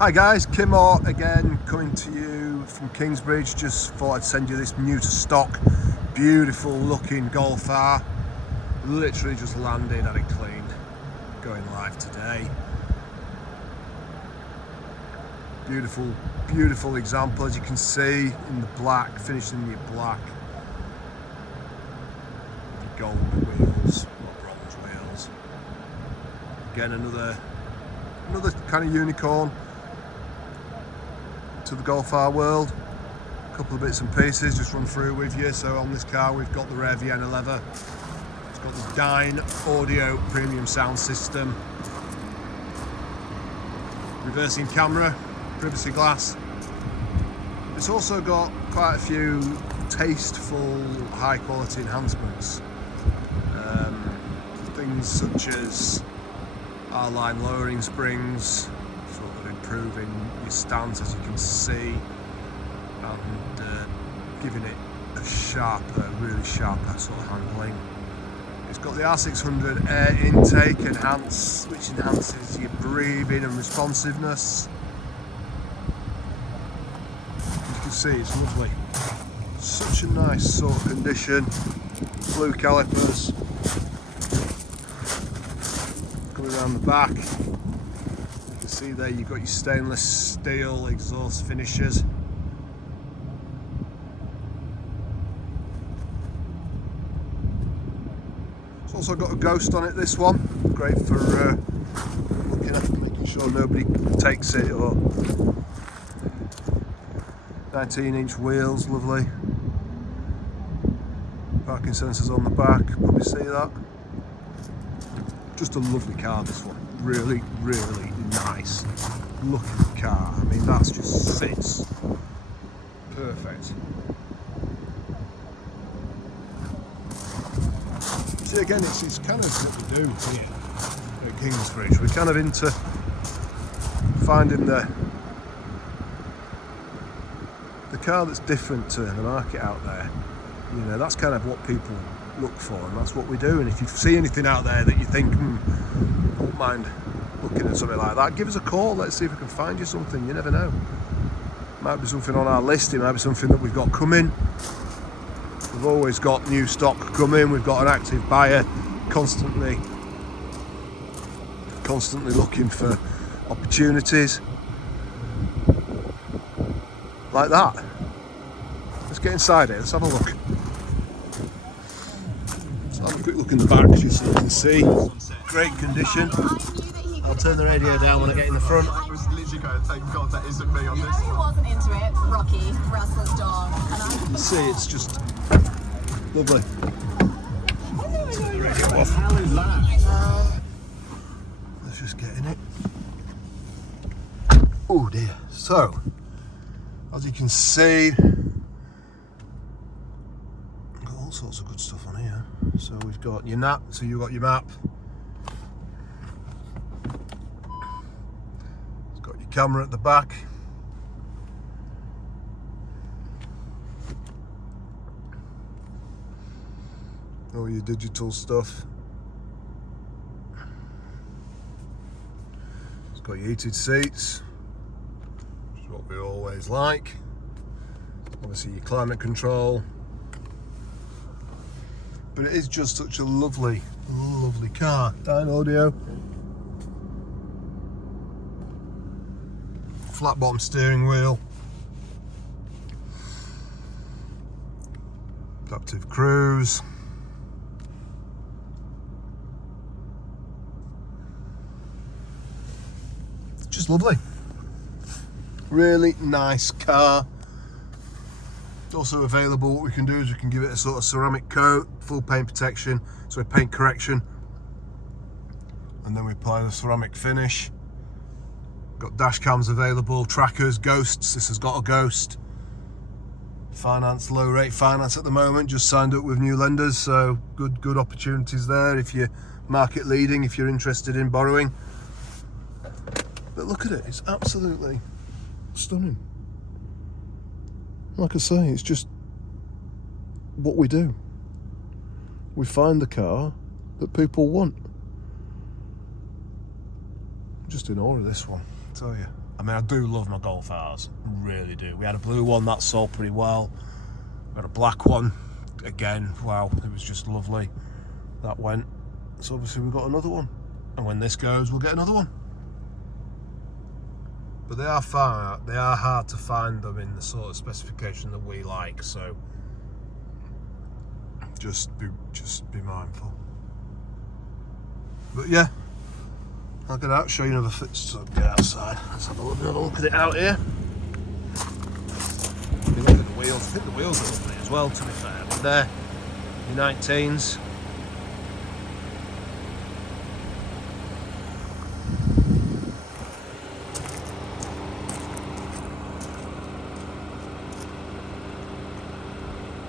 Hi guys, Kim Orr again, coming to you from Kingsbridge. Just thought I'd send you this new to stock, beautiful looking Golf R. Literally just landed, had it cleaned, going live today. Beautiful, beautiful example, as you can see, in the black, finished in the black. Gold wheels, not bronze wheels. Again, another kind of unicorn to the Golf R world. A couple of bits and pieces just run through with you. So on this car we've got the rare Vienna leather. It's got the Dynaudio Premium Sound System, reversing camera, privacy glass. It's also got quite a few tasteful, high quality enhancements. Things such as R-line lowering springs, sort of improving your stance, as you can see, and giving it a sharper, really sharper sort of handling. It's got the R600 air intake which enhances your breathing and responsiveness. As you can see, it's lovely. Such a nice sort of condition. Blue calipers. Coming around the back, you can see there you've got your stainless steel exhaust finishers. It's also got a ghost on it, this one. Great for looking at, making sure nobody takes it. Or 19-inch wheels, lovely. Parking sensors on the back, probably see that. Just a lovely car, this one. Really, really nice looking car. I mean, that just sits perfect. See, again, it's kind of what we do here at Kingsbridge. We're kind of into finding the car that's different to the market out there. You know, that's kind of what people look for, and that's what we do. And if you see anything out there that you think, don't mind looking at something like that, give us a call. Let's see if we can find you something. You never know. Might be something on our list. It might be something that we've got coming. We've always got new stock coming. We've got an active buyer constantly looking for opportunities like that. Let's get inside it. Let's have a look. Have a quick look in the back, just so you can see. Great condition. I'll turn the radio down when I get in the front. I was literally going to take contact instantly on this. Who wasn't into it? Rocky, Russell's dog. And You can see it's just lovely. Turn the radio off. Let's just get in it. Oh dear. So, as you can see, all sorts of good stuff on here. So we've got your map, so you've got your map. It's got your camera at the back. All your digital stuff. It's got your heated seats, which is what we always like. Obviously your climate control. But it is just such a lovely, lovely car. Dynaudio. Flat bottom steering wheel. Adaptive cruise. It's just lovely. Really nice car. Also available, what we can do is we can give it a sort of ceramic coat, full paint protection, so paint correction, and then we apply the ceramic finish. Got dash cams available, trackers, ghosts. This has got a ghost. Finance, low rate finance at the moment, just signed up with new lenders, so good opportunities there if you're market leading, if you're interested in borrowing. But look at it, it's absolutely stunning. Like I say, it's just what we do. We find the car that people want. I'm just in awe of this one, I tell you. I mean, I do love my Golf R's, really do. We had a blue one that sold pretty well. We had a black one, again, wow, it was just lovely. That went. So obviously we've got another one. And when this goes, we'll get another one. But they are hard to find them in the sort of specification that we like, so just be mindful. But yeah, I'll get out, show you another fit. So get outside. Let's have another look at it out here. Look at the wheels. I think the wheels are lovely as well, to be fair. But they're your 19s.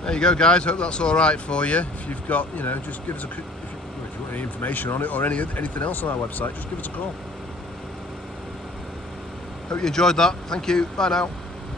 There you go, guys. Hope that's all right for you. If you've got, you know, just give us a if you want any information on it or anything else on our website, just give us a call. Hope you enjoyed that. Thank you. Bye now.